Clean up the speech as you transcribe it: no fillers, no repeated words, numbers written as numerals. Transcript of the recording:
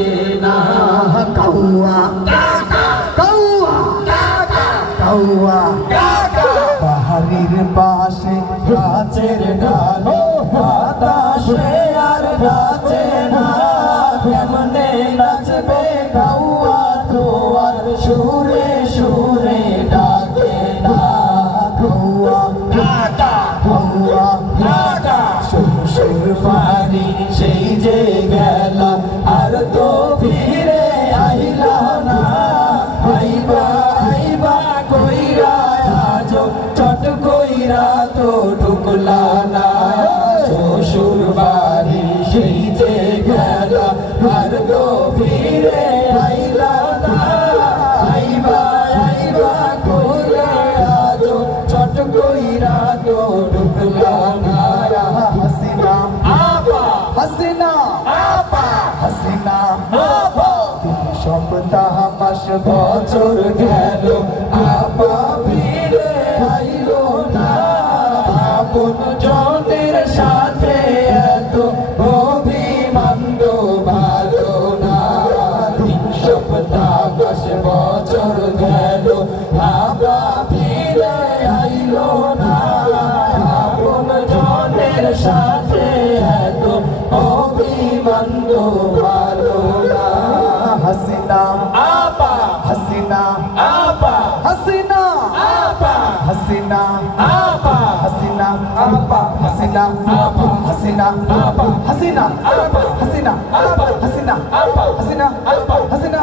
ডাকে না কাউয়া কাউয়া কাউয়া পাহাড়ির পাশে গাছের ডালে বাতাসে আর নাচে না কেমনে নাচবে কাউয়া তো আর সুরে সুরে ডাকে না কাউয়া কাউয়া শ্বশুর বাড়ি সেই যে গেল আর তো ফিরে আইলা না আইবা আইবা কইরা আজ চট কইরা তো ঢুকলা না শ্বশুর বাড়ি সেই যে গেল আর তো ফিরে আইলা না আইবা আইবা কইরা আজ চট কইরা তো ঢুকলা না হাসিনা আপা হাসিনা আপা হাসিনা আপা সপ্তাহ মাস বছর গেল আপা ফিরে আইলো না আপন জনের সাথে এত অভিমান ভালো না সপ্তাহ মাস বছর গেল আপা ফিরে আইলো না আপন জনের সাথে এত অভিমান ভালো না হাসিনা আপা হাসিনা আপা হাসিনা আপা হাসিনা আপা হাসিনা আপা হাসিনা আপা হাসিনা আপা হাসিনা আপা হাসিনা আপা হাসিনা আপা হাসিনা আপা হাসিনা